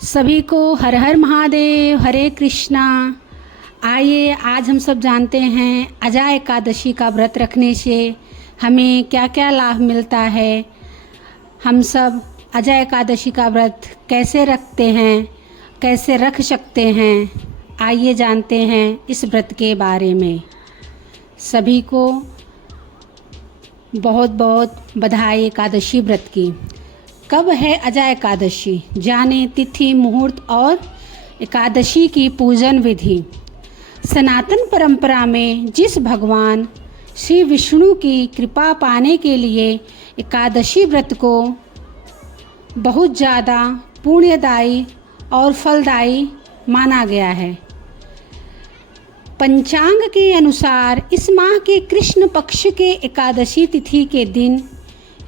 सभी को हर हर महादेव, हरे कृष्णा। आइए आज हम सब जानते हैं अजा एकादशी का व्रत रखने से हमें क्या क्या लाभ मिलता है। हम सब अजा एकादशी का व्रत कैसे रखते हैं, कैसे रख सकते हैं, आइए जानते हैं इस व्रत के बारे में। सभी को बहुत बहुत बधाई एकादशी व्रत की। कब है अजा एकादशी, जाने तिथि, मुहूर्त और एकादशी की पूजन विधि। सनातन परंपरा में जिस भगवान श्री विष्णु की कृपा पाने के लिए एकादशी व्रत को बहुत ज़्यादा पुण्यदायी और फलदायी माना गया है। पंचांग के अनुसार इस माह के कृष्ण पक्ष के एकादशी तिथि के दिन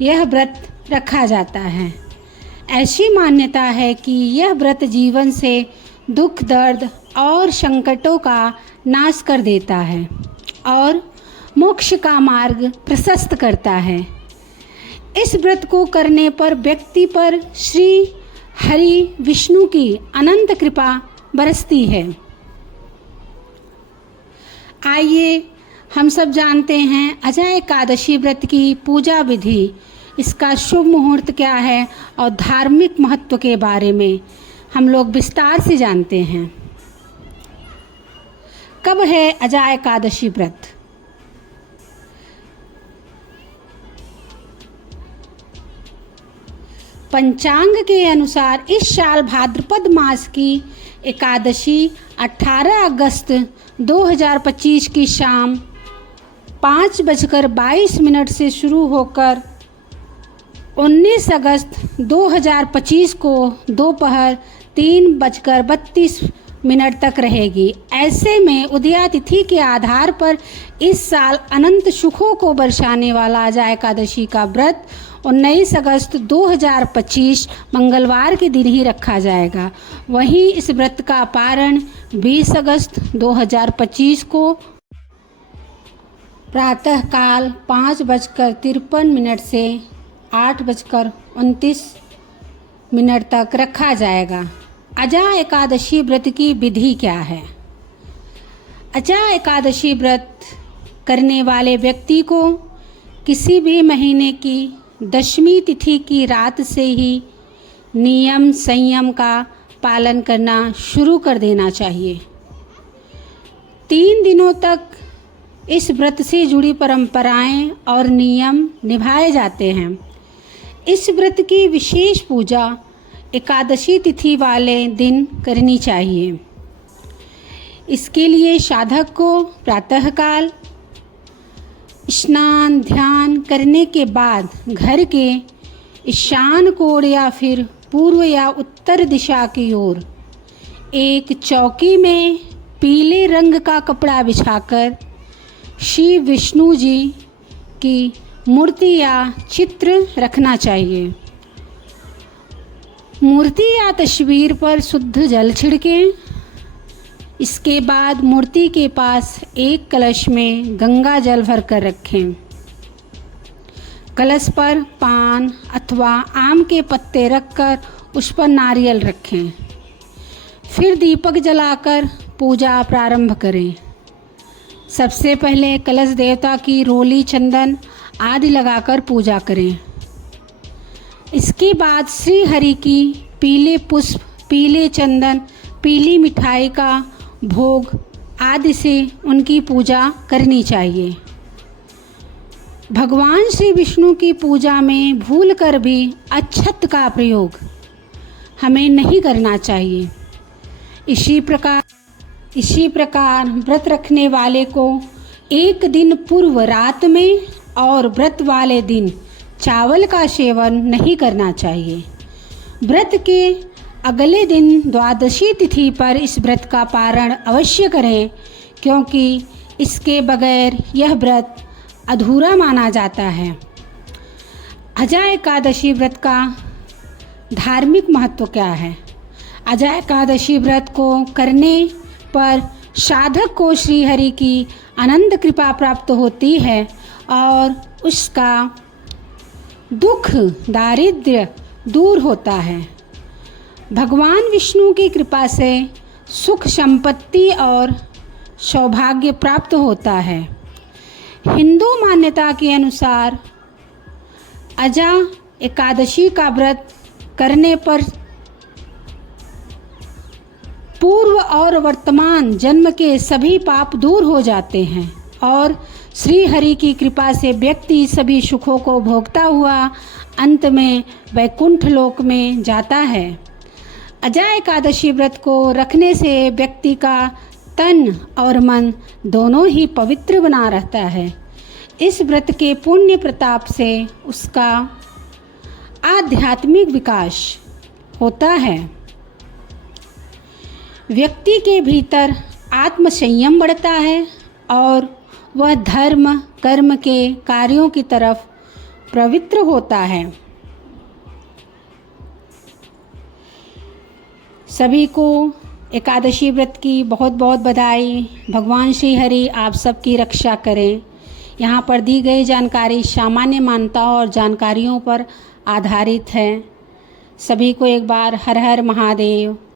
यह व्रत रखा जाता है। ऐसी मान्यता है कि यह व्रत जीवन से दुख, दर्द और संकटों का नाश कर देता है और मोक्ष का मार्ग प्रशस्त करता है। इस व्रत को करने पर व्यक्ति पर श्री हरि विष्णु की अनंत कृपा बरसती है। आइए हम सब जानते हैं अजा एकादशी व्रत की पूजा विधि, इसका शुभ मुहूर्त क्या है और धार्मिक महत्व के बारे में हम लोग विस्तार से जानते हैं। कब है अजा एकादशी व्रत? पंचांग के अनुसार इस साल भाद्रपद मास की एकादशी 18 अगस्त 2025 की शाम 5:22 से शुरू होकर 19 अगस्त 2025 को दोपहर 3:32 तक रहेगी। ऐसे में उदया तिथि के आधार पर इस साल अनंत सुखों को बरसाने वाला अजा एकादशी का व्रत 19 अगस्त 2025 मंगलवार के दिन ही रखा जाएगा। वहीं इस व्रत का पारण 20 अगस्त 2025 को प्रातःकाल 5:53 से 8:29 तक रखा जाएगा। अजा एकादशी व्रत की विधि क्या है? अजा एकादशी व्रत करने वाले व्यक्ति को किसी भी महीने की 10वीं तिथि की रात से ही नियम संयम का पालन करना शुरू कर देना चाहिए। 3 दिनों तक इस व्रत से जुड़ी परंपराएं और नियम निभाए जाते हैं। इस व्रत की विशेष पूजा एकादशी तिथि वाले दिन करनी चाहिए। इसके लिए साधक को प्रातःकाल स्नान ध्यान करने के बाद घर के ईशान कोण या फिर पूर्व या उत्तर दिशा की ओर एक चौकी में पीले रंग का कपड़ा बिछाकर श्री विष्णु जी की मूर्ति या चित्र रखना चाहिए। मूर्ति या तस्वीर पर शुद्ध जल छिड़कें। इसके बाद मूर्ति के पास एक कलश में गंगा जल भरकर रखें। कलश पर पान अथवा आम के पत्ते रखकर उस पर नारियल रखें। फिर दीपक जलाकर पूजा प्रारंभ करें। सबसे पहले कलश देवता की रोली, चंदन आदि लगाकर पूजा करें। इसके बाद श्री हरि की पीले पुष्प, पीले चंदन, पीली मिठाई का भोग आदि से उनकी पूजा करनी चाहिए। भगवान श्री विष्णु की पूजा में भूल कर भी अक्षत का प्रयोग हमें नहीं करना चाहिए। इसी प्रकार व्रत रखने वाले को एक दिन पूर्व रात में और व्रत वाले दिन चावल का सेवन नहीं करना चाहिए। व्रत के अगले दिन द्वादशी तिथि पर इस व्रत का पारण अवश्य करें, क्योंकि इसके बगैर यह व्रत अधूरा माना जाता है। अजा एकादशी व्रत का धार्मिक महत्व क्या है? अजा एकादशी व्रत को करने पर साधक को श्री हरि की अनंत कृपा प्राप्त होती है और उसका दुख दारिद्र्य दूर होता है। भगवान विष्णु की कृपा से सुख संपत्ति और सौभाग्य प्राप्त होता है। हिंदू मान्यता के अनुसार अजा एकादशी का व्रत करने पर पूर्व और वर्तमान जन्म के सभी पाप दूर हो जाते हैं और श्री हरि की कृपा से व्यक्ति सभी सुखों को भोगता हुआ अंत में वैकुंठ लोक में जाता है। अजा एकादशी व्रत को रखने से व्यक्ति का तन और मन दोनों ही पवित्र बना रहता है। इस व्रत के पुण्य प्रताप से उसका आध्यात्मिक विकास होता है। व्यक्ति के भीतर आत्म संयम बढ़ता है और वह धर्म कर्म के कार्यों की तरफ प्रवृत्त होता है। सभी को एकादशी व्रत की बहुत बहुत बधाई। भगवान श्री हरि आप सबकी रक्षा करें। यहाँ पर दी गई जानकारी सामान्य मान्यताओं और जानकारियों पर आधारित है। सभी को एक बार हर हर महादेव।